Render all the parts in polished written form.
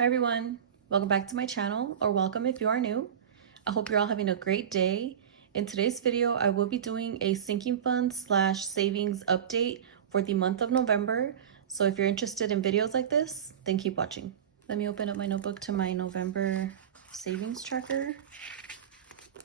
Hi everyone, welcome back to my channel, or welcome if you are new. I hope you're all having a great day. In today's video, I will be doing a sinking fund / savings update for the month of November. So if you're interested in videos like this, then keep watching. Let me open up my notebook to my November savings tracker.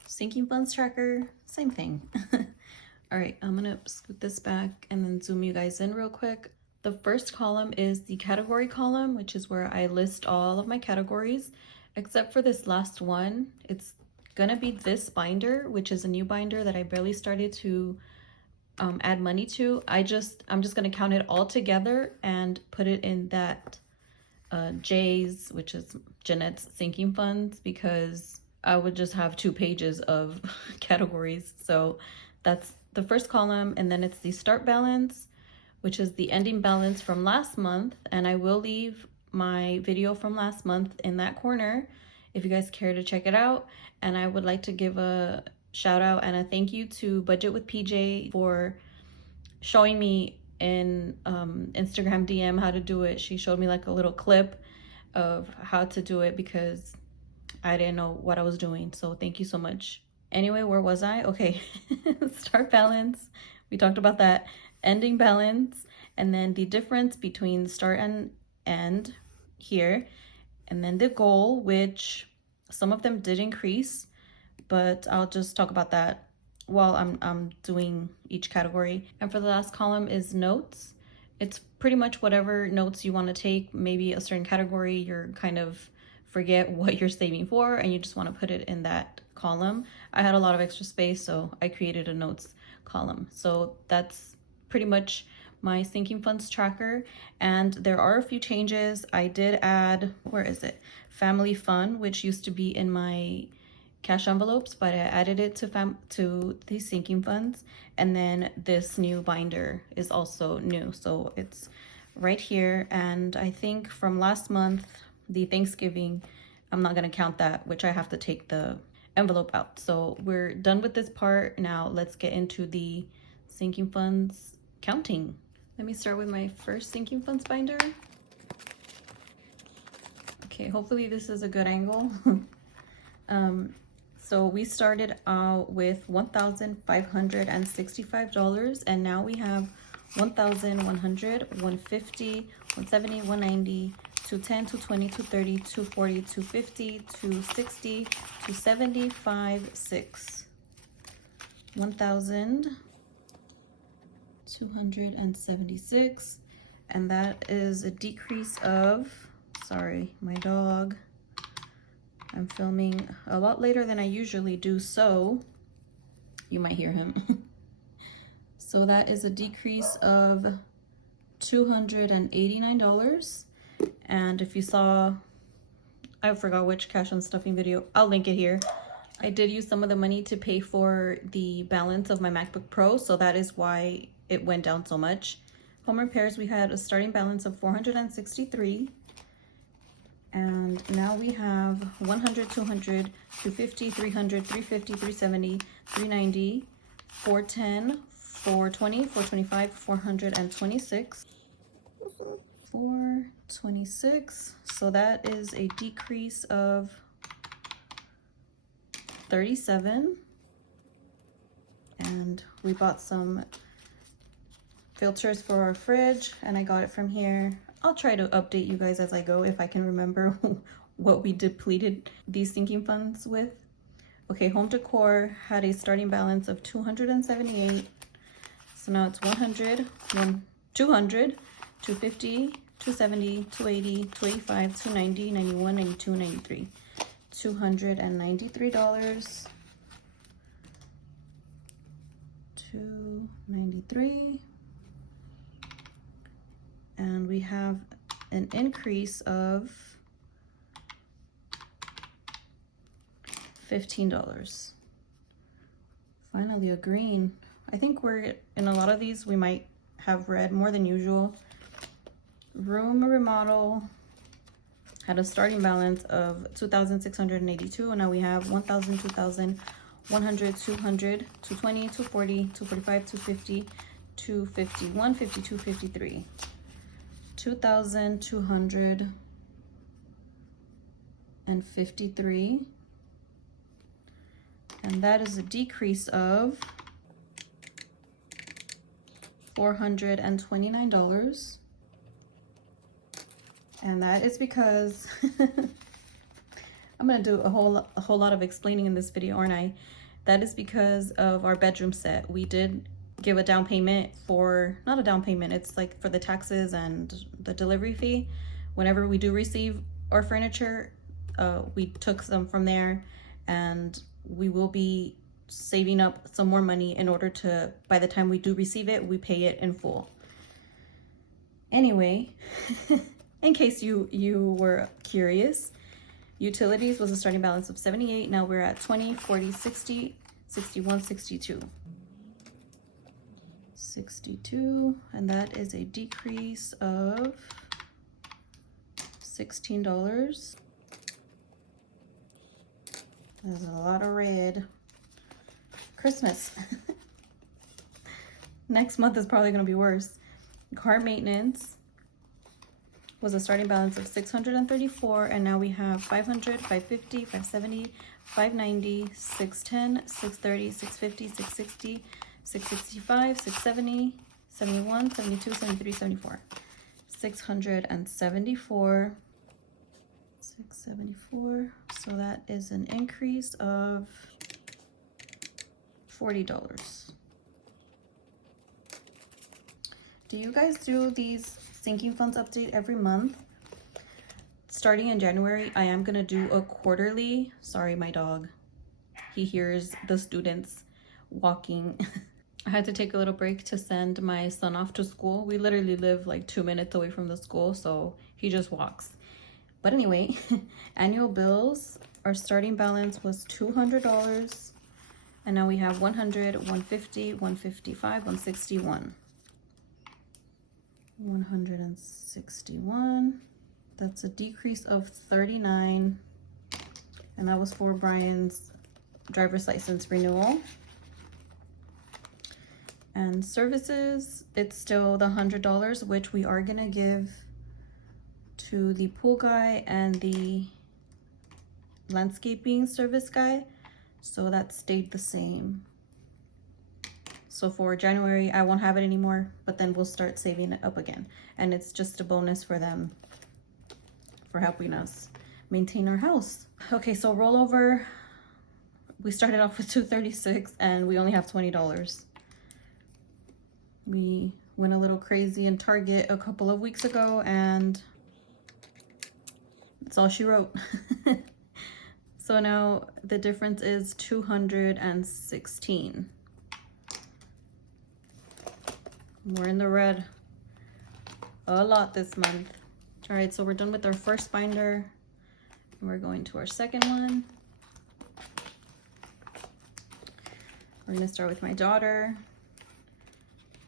Sinking funds tracker, same thing. All right, I'm gonna scoot this back and then zoom you guys in real quick. The first column is the category column, which is where I list all of my categories, except for this last one. It's gonna be this binder, which is a new binder that I barely started to add money to. I'm just gonna count it all together and put it in that J's, which is Jeanette's sinking funds, because I would just have 2 pages of categories. So that's the first column, and then it's the start balance, which is the ending balance from last month. And I will leave my video from last month in that corner if you guys care to check it out. And I would like to give a shout out and a thank you to Budget with PJ for showing me in Instagram DM how to do it. She showed me like a little clip of how to do it because I didn't know what I was doing. So thank you so much. Anyway, where was I? Okay, start balance. We talked about that. Ending balance, and then the difference between start and end here, and then the goal, which some of them did increase, but I'll just talk about that while I'm doing each category. And for the last column is notes. It's pretty much whatever notes you want to take, maybe a certain category you're kind of forget what you're saving for and you just want to put it in that column. I had a lot of extra space, so I created a notes column. So that's pretty much my sinking funds tracker. And there are a few changes. I did add, where is it? Family fun, which used to be in my cash envelopes, but I added it to the sinking funds. And then this new binder is also new. So it's right here. And I think from last month, the Thanksgiving, I'm not gonna count that, which I have to take the envelope out. So we're done with this part. Now let's get into the sinking funds counting. Let me start with my first sinking funds binder. Okay, hopefully this is a good angle. So we started out with $1,565, and now we have 1,100, 150, 170, 190, 210, 220, 230, 240, 250, 260, 275, 6. 1,276, and that is a decrease of, sorry, my dog. I'm filming a lot later than I usually do, so you might hear him. So that is a decrease of $289. And if you saw, I forgot which cash and stuffing video, I'll link it here. I did use some of the money to pay for the balance of my MacBook Pro, so that is why it went down so much. Home repairs, we had a starting balance of $463. And now we have 100, 200, 250, 300, 350, 370, 390, 410, 420, 425, 426. 426. So that is a decrease of 37. And we bought some filters for our fridge, and I got it from here. I'll try to update you guys as I go if I can remember what we depleted these sinking funds with. Okay, home decor had a starting balance of 278. So now it's 100, 200, 250, 270, 280, 285, 290, 91, 92, 93. $293. 293. And we have an increase of $15. Finally a green. I think we're in a lot of these we might have red more than usual. Room remodel had a starting balance of 2,682, and now we have 1,000, 2,000, 100, 200, 220, 240, 245, 250, 250, 150, 253. 2,200, And that is a decrease of $429. And that is because I'm gonna do a whole lot of explaining in this video, aren't I? That is because of our bedroom set. We did give a down payment for, not a down payment, it's like for the taxes and the delivery fee. Whenever we do receive our furniture, we took some from there, and we will be saving up some more money in order to, by the time we do receive it, we pay it in full. Anyway, in case you were curious, utilities was a starting balance of 78. Now we're at 20, 40, 60, 61, 62. 62, and that is a decrease of $16. There's a lot of red. Christmas. Next month is probably going to be worse. Car maintenance was a starting balance of 634, and now we have 500, 550, 570, 590, 610, 630, 650, 660, 665, 670, 71, 72, 73, 74. 674. 674. So that is an increase of $40. Do you guys do these sinking funds update every month? Starting in January, I am gonna do a quarterly. Sorry, my dog. He hears the students walking. I had to take a little break to send my son off to school. We literally live like 2 minutes away from the school, so he just walks. But anyway, annual bills, our starting balance was $200, and now we have 100, 150, 155, 161. 161. That's a decrease of 39, and that was for Brian's driver's license renewal. And services, it's still the $100, which we are gonna give to the pool guy and the landscaping service guy, so that stayed the same. So for January, I won't have it anymore, but then we'll start saving it up again. And it's just a bonus for them for helping us maintain our house. Okay, so rollover, we started off with $236 and we only have $20. We went a little crazy in Target a couple of weeks ago, and that's all she wrote. So now the difference is $216. We're in the red a lot this month. All right, so we're done with our first binder, and we're going to our second one. We're gonna start with my daughter.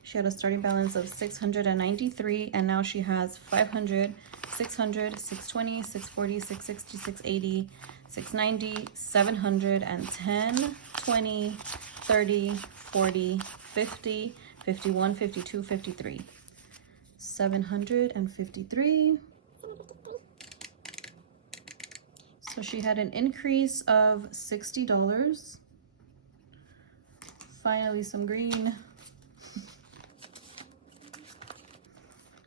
She had a starting balance of 693, and now she has 500, 600, 620, 640, 660, 680, 690, 710, 20, 30, 40, 50, 51, 52, 53. 753. So she had an increase of $60. Finally, some green.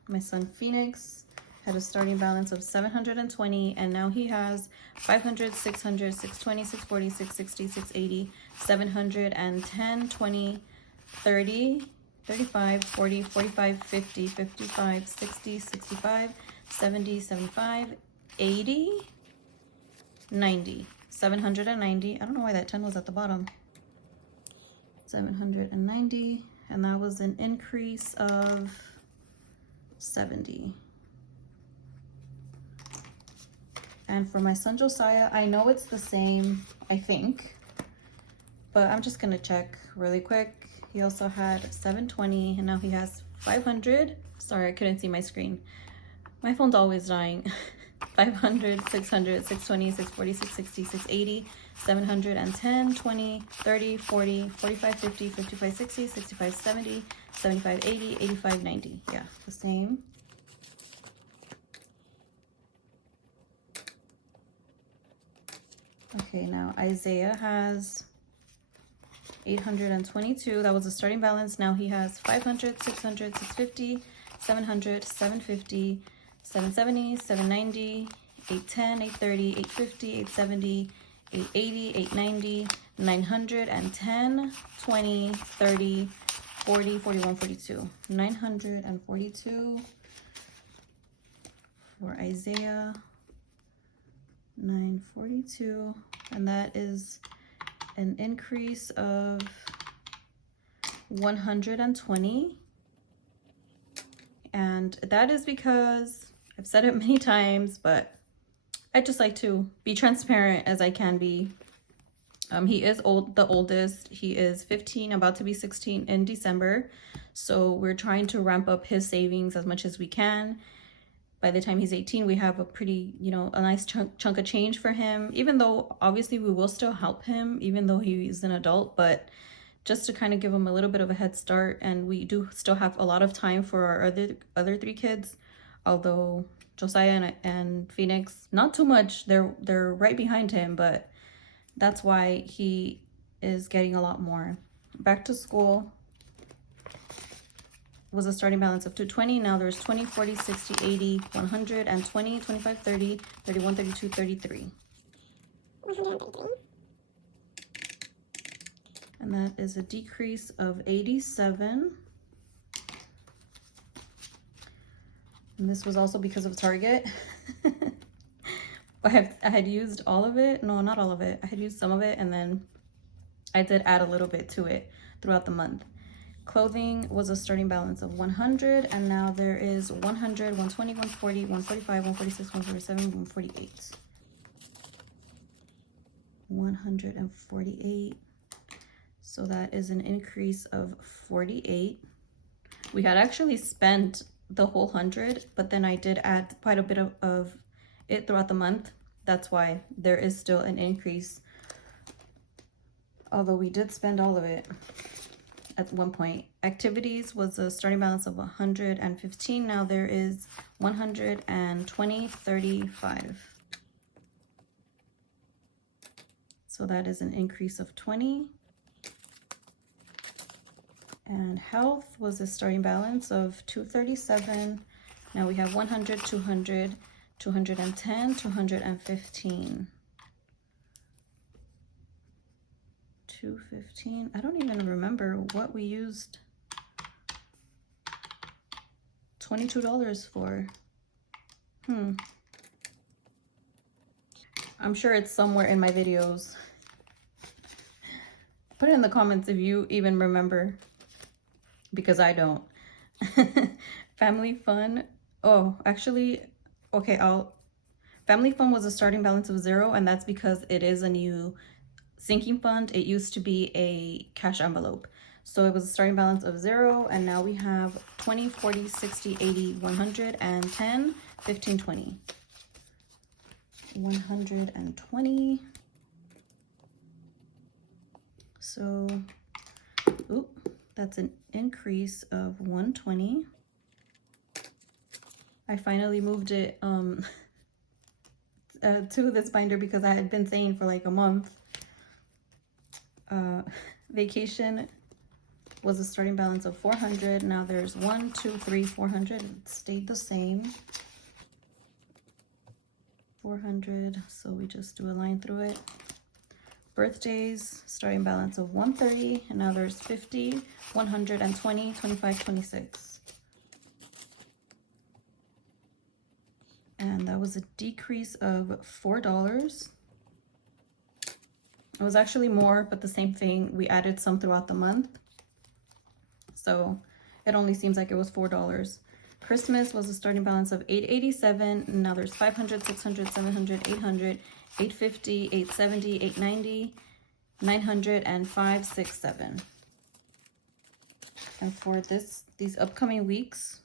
My son Phoenix had a starting balance of 720, and now he has 500, 600, 620, 640, 660, 680, 710, 20, 30, 35, 40, 45, 50, 55, 60, 65, 70, 75, 80, 90. 790. I don't know why that 10 was at the bottom. 790, and that was an increase of 70. And for my son Josiah, I know it's the same, I think, but I'm just gonna check really quick. He also had 720, and now he has 500. Sorry, I couldn't see my screen. My phone's always dying. 500, 600, 620, 640, 660, 680, 710, 20, 30, 40, 45, 50, 55, 60, 65, 70, 75, 80, 85, 90. Yeah, the same. Okay, now Isaiah has 822. That was the starting balance. Now he has 500, 600, 650, 700, 750, 770, 790, 810, 830, 850, 870, 880, 890, 910, 20, 30, 40, 41, 42. 942 for Isaiah. 942, and that is an increase of 120. And that is because I've said it many times, but I just like to be transparent as I can be. He is the oldest. He is 15, about to be 16 in December. So we're trying to ramp up his savings as much as we can. By the time he's 18, we have a pretty, a nice chunk of change for him, even though obviously we will still help him, even though he's an adult, but just to kind of give him a little bit of a head start. And we do still have a lot of time for our other three kids, although Josiah and Phoenix, not too much. They're right behind him, but that's why he is getting a lot more. Back to school was a starting balance of 220. Now there's 20, 40, 60, 80, 100, and 20, 25, 30, 31, 32, 33. 133. And that is a decrease of 87. And this was also because of Target. I had used all of it. No, not all of it. I had used some of it, and then I did add a little bit to it throughout the month. Clothing was a starting balance of 100, and now there is 100, 120, 140, 145, 146, 147, 148. 148. So that is an increase of 48. We had actually spent the whole 100, but then I did add quite a bit of it throughout the month. That's why there is still an increase, although we did spend all of it at one point. Activities was a starting balance of 115. Now there is 120, 35. So that is an increase of 20. And health was a starting balance of 237. Now we have 100, 200, 210, 215. 215. I don't even remember what we used $22 for. I'm sure it's somewhere in my videos. Put it in the comments if you even remember, because I don't. Family fun. Oh, actually, okay, family fun was a starting balance of 0, and that's because it is a new sinking fund. It used to be a cash envelope. So it was a starting balance of 0, and now we have 20, 40, 60, 80, 100, and 10, 15, 20. 120. So, that's an increase of 120. I finally moved it to this binder because I had been saying for like a month. Vacation was a starting balance of 400. Now there's 1, 2, 3, 400. It stayed the same. 400, so we just do a line through it. Birthdays, starting balance of 130, and now there's 50, 120, 25, 26. And that was a decrease of $4. It was actually more, but the same thing. We added some throughout the month, so it only seems like it was $4. Christmas was a starting balance of 887, and now there's 500, 600, 700, 800, 850, 870, 890, 900, and 567. And for these upcoming weeks,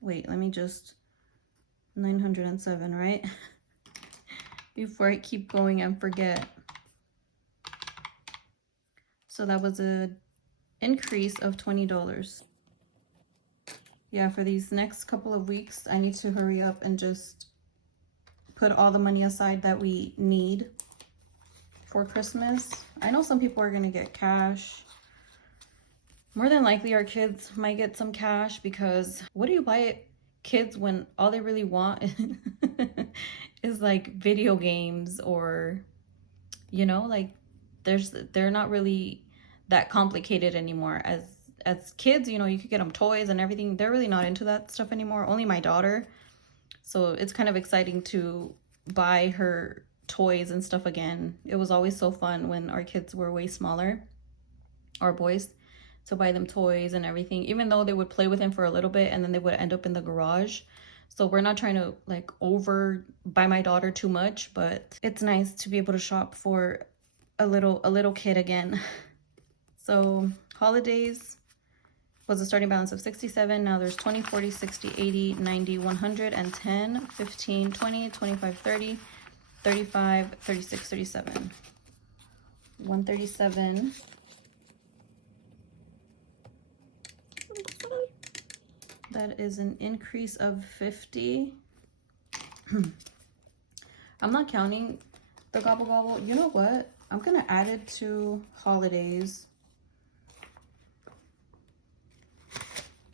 wait, let me just 907, right? Before I keep going and forget. So that was a increase of $20. Yeah, for these next couple of weeks, I need to hurry up and just put all the money aside that we need. for Christmas. I know some people are gonna get cash. More than likely our kids might get some cash, because what do you buy kids when all they really want is like video games, or you know, like they're not really that complicated anymore. As kids, you know, you could get them toys and everything. They're really not into that stuff anymore. Only my daughter. So it's kind of exciting to buy her toys and stuff again. It was always so fun when our kids were way smaller, our boys, to buy them toys and everything, even though they would play with him for a little bit and then they would end up in the garage. So we're not trying to like over buy my daughter too much, but it's nice to be able to shop for a little kid again. So holidays was a starting balance of 67. Now there's 20, 40, 60, 80, 90, 100, and 10, 15, 20, 25, 30, 35, 36, 37. 137. That is an increase of 50. I'm not counting the gobble gobble. You know what? I'm gonna add it to holidays.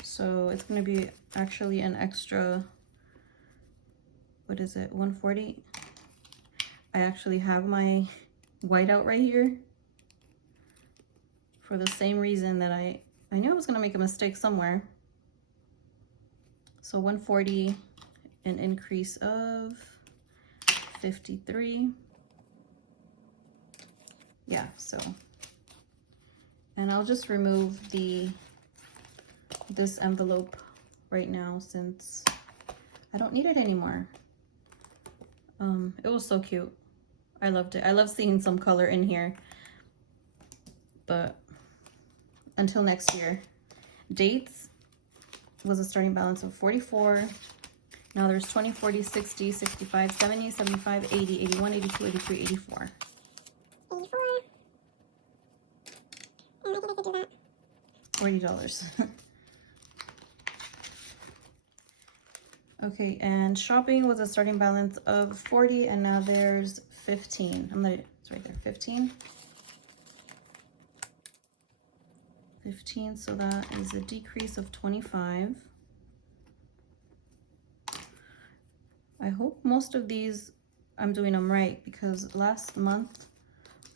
So it's gonna be actually an extra, what is it, 140? I actually have my whiteout right here for the same reason that I knew I was gonna make a mistake somewhere. So 140, an increase of 53. Yeah, so, and I'll just remove this envelope right now since I don't need it anymore. It was so cute. I loved it. I love seeing some color in here. But until next year. Dates was a starting balance of 44. Now there's 20, 40, 60, 65, 70, 75, 80, 81, 82, 83, 84. 84. And I think I could do that. $40. Okay, and shopping was a starting balance of 40, and now there's 15. It's right there, 15. 15, so that is a decrease of 25. I hope most of these I'm doing them right, because last month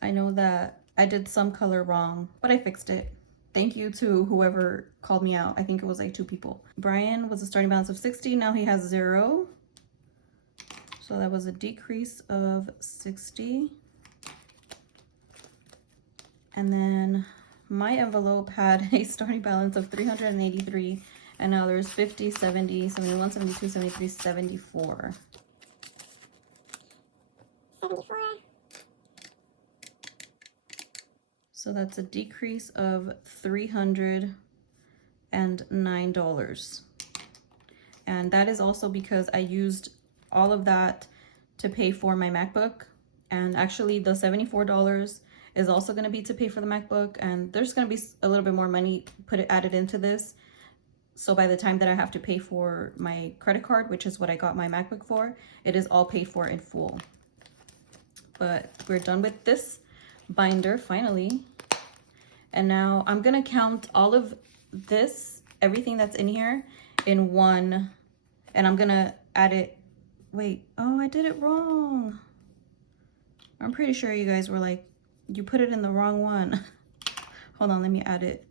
I know that I did some color wrong, but I fixed it. Thank you to whoever called me out. I think it was like 2 people. Brian was a starting balance of 60. Now he has 0. So that was a decrease of 60. And then my envelope had a starting balance of 383. And now there's 50, 70, 71, 72, 73, 74. 74. So that's a decrease of $309. And that is also because I used all of that to pay for my MacBook. And actually the $74 is also going to be to pay for the MacBook. And there's going to be a little bit more money added into this. So by the time that I have to pay for my credit card, which is what I got my MacBook for, it is all paid for in full. But we're done with this binder finally. And now I'm gonna count all of this, everything that's in here, in one, and I'm gonna add it. Wait, oh, I did it wrong. I'm pretty sure you guys were like, you put it in the wrong one. Hold on, let me add it.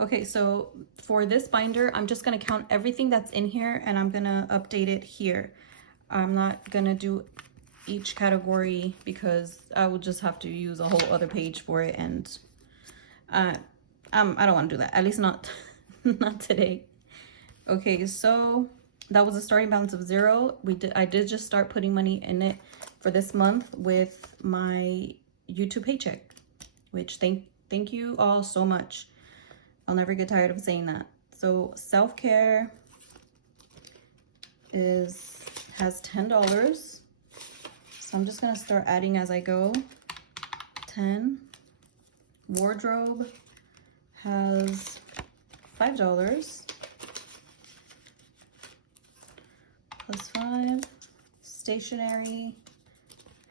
Okay, so for this binder, I'm just gonna count everything that's in here and I'm gonna update it here. I'm not gonna do each category because I will just have to use a whole other page for it, and I don't want to do that, at least not not today. Okay, so that was a starting balance of 0. I did just start putting money in it for this month with my YouTube paycheck, which thank you all so much. I'll never get tired of saying that. So self-care has $10. So I'm just gonna start adding as I go. 10. Wardrobe has $5 plus 5. Stationery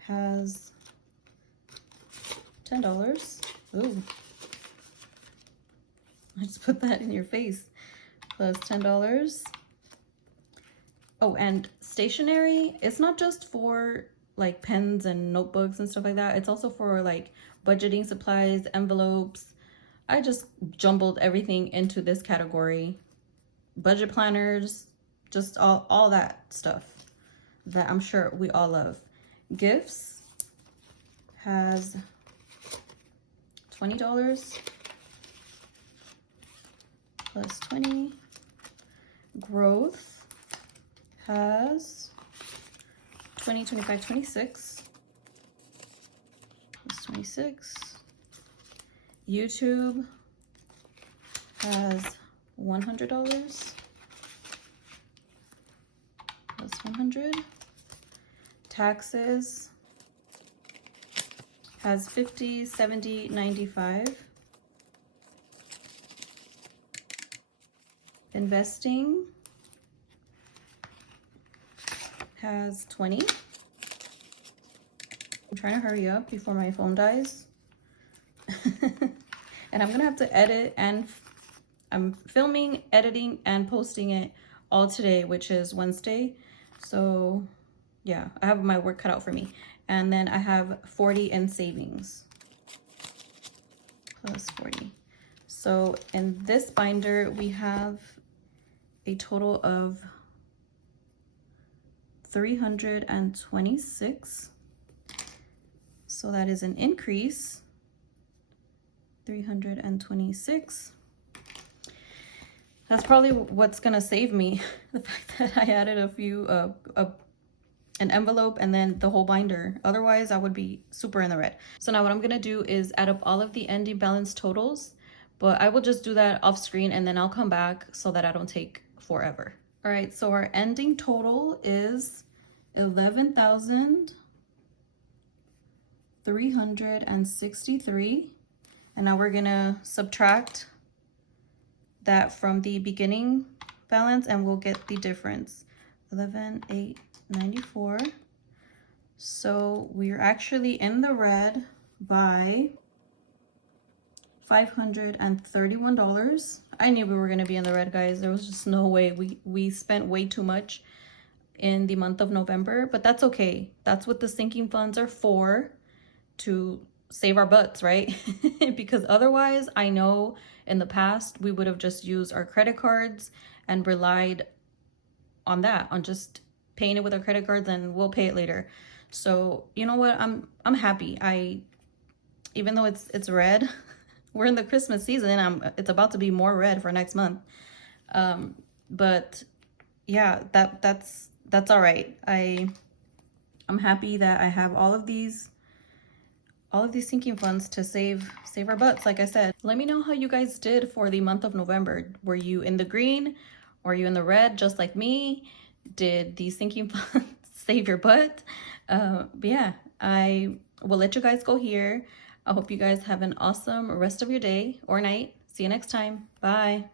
has $10. Ooh. I just put that in your face. Plus $10. Oh, and stationery, it's not just for like pens and notebooks and stuff like that. It's also for like budgeting supplies, envelopes. I just jumbled everything into this category. Budget planners, just all that stuff that I'm sure we all love. Gifts has $20 plus 20. Growth has 20, 25, 26 plus 26. YouTube has $100 plus 100. Taxes has 50, 70, 95. Investing has 20. I'm trying to hurry up before my phone dies. And I'm gonna have to edit, and I'm filming, editing, and posting it all today, which is Wednesday. So yeah, I have my work cut out for me. And then I have 40 in savings plus 40. So in this binder, we have a total of 326. So that is an increase. 326. That's probably what's gonna save me. The fact that I added a few, an envelope and then the whole binder. Otherwise, I would be super in the red. So now what I'm gonna do is add up all of the ending balance totals, but I will just do that off screen and then I'll come back so that I don't take forever. All right, so our ending total is $11,363. And now we're gonna subtract that from the beginning balance and we'll get the difference. 11,894. So we're actually in the red by $531. I knew we were gonna be in the red, guys. There was just no way. We spent way too much in the month of November, but that's okay. That's what the sinking funds are for, to save our butts, right? Because otherwise, I know in the past we would have just used our credit cards and relied on that, on just paying it with our credit cards, and we'll pay it later. So you know what, I'm happy. Even though it's red, we're in the Christmas season, it's about to be more red for next month. But yeah, that's all right. I'm happy that I have all of these sinking funds to save our butts, like I said. Let me know how you guys did for the month of November. Were you in the green? Or are you in the red just like me? Did these sinking funds save your butt? But yeah, I will let you guys go here. I hope you guys have an awesome rest of your day or night. See you next time. Bye.